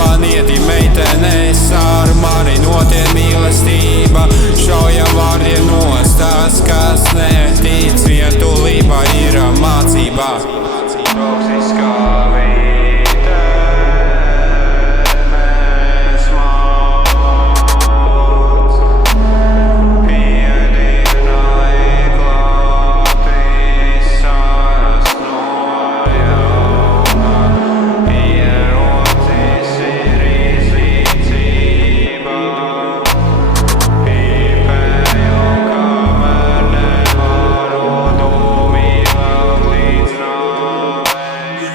Panieti meitenes ar mani notiek mīlestība. Šaujam vārdiem nost tas, kas netic, vientulība ir mācība. Toksiskā vide mēs mauc, piedīvināji klātīs saras nojauna, ierocis ir izlīdzība, pīpēju, kamēr nevaru domīvam līdz nāvei.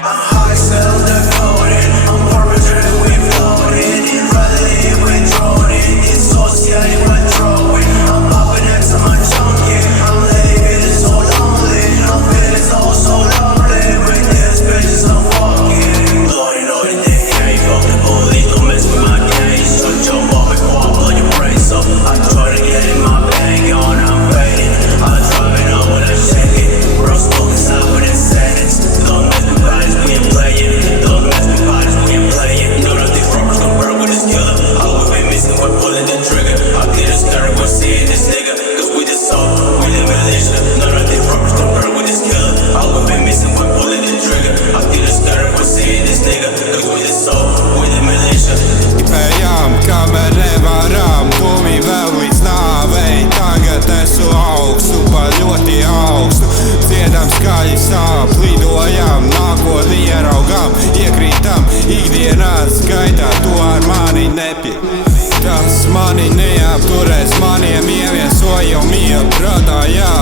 I'm high, self-devoted. I'm purgatory, we floating. Irrelevant, we droning. Dissociate, we're throwing. I'm popping next to my junkie. I'm feeling so lonely. I'm feeling so lonely. With this bitches I'm fucking. Lordy, they can't fuck the police. Don't mess with my gang. Shut your mouth before I blow your brains up. I try to get in my bag on, I'm fading. I drive it up when I shake it. Bro, smoking side with incentives. Don't mess with bodies, we ain't playing. Don't mess with bodies, we ain't playing. None of these rappers gon' work with this killer. I would be missing when pulling the trigger. I did a start when seeing this nigga. Cause we the soul, we the militia. None of these rappers gon' work with this killer. I would be missing when pulling the trigger. I did a start when seeing this nigga. Cause we the soul, we the militia. Pējām, kamēr nevaram, tumi vēl līdz nāvei. Tagad esmu augstu, pa ļoti augstu. Dziedam skaļi sāp, lidojam, nākotni ieraugam, iekrītam ikdienas gaitā, to ar mani nepie. Tas mani neapturēs, maniem ieviesojumiem prātā, jā,